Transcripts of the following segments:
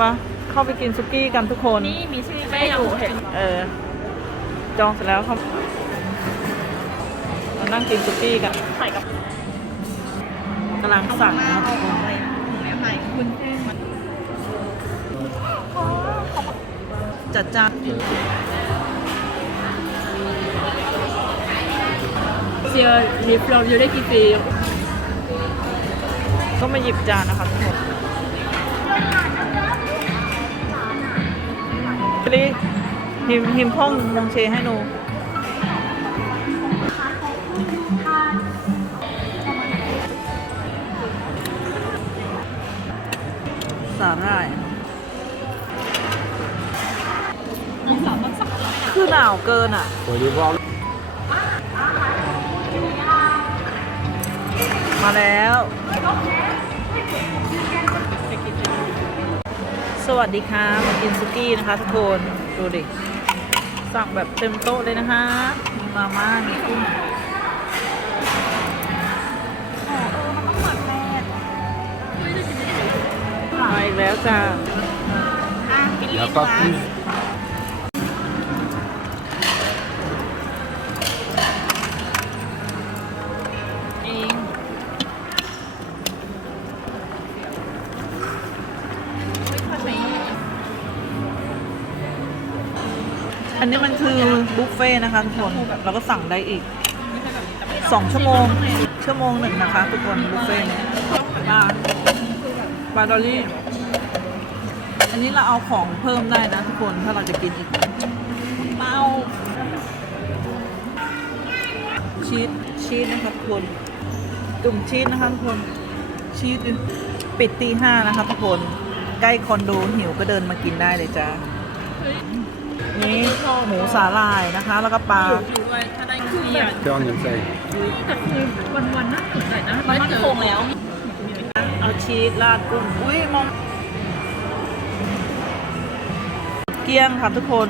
ปะเข้าไปกินซุกี้กันทุกคน นี่มีชื่อเป้อยู่เห็นเออ จองเสร็จแล้วเขามานั่งกินซุกี้กันใส่กับกำลังสั่งนะครับทุกคนอะไรใหม่คุณแจ้งมันจัดจานเซียร์ลิฟเราอยู่ได้กี่ปีก็มาหยิบจานนะคะทุกคน รีหิมหิมพ่องมงเชให้หนูสามได้คือหนาวเกินอะ โอ้ยดีพร้อมมาแล้ว สวัสดีค่ะมากินซุกี้นะคะทุกคน ดูดิ สั่งแบบเต็มโต๊ะเลยนะคะ มีมาม่า มีกุ้งมาอีกแล้วจ้า然后กุ้ อันนี้มันคือบุฟเฟ่ต์นะคะทุกคนเราก็สั่งได้อีกสองชั่วโมง ชั่วโมงหนึ่งนะคะทุกคนบุฟเฟ่ต์เนี่ยปลาปลาดอลลี่อันนี้เราเอาของเพิ่มได้นะทุกคนถ้าเราจะกินอีกเต้าชีสชีสนะคะทุกคนจุ่มชีสนะคะทุกคนชีสปิดตีห้านะคะทุกคน ใกล้คอนโดหิวก็เดินมากินได้เลยจ้านี่ หมูสาลายนะคะ แล้วก็ปลา อยู่ด้วยถ้าได้คือแบบ叫你ใส่แต่คือวันวันๆน่าสนใจนะมันคงแล้ว เอาชีสราดกุ้งอุ้ยมอง เกลี้ยงค่ะทุกคน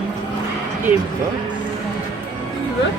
อิ่มเออ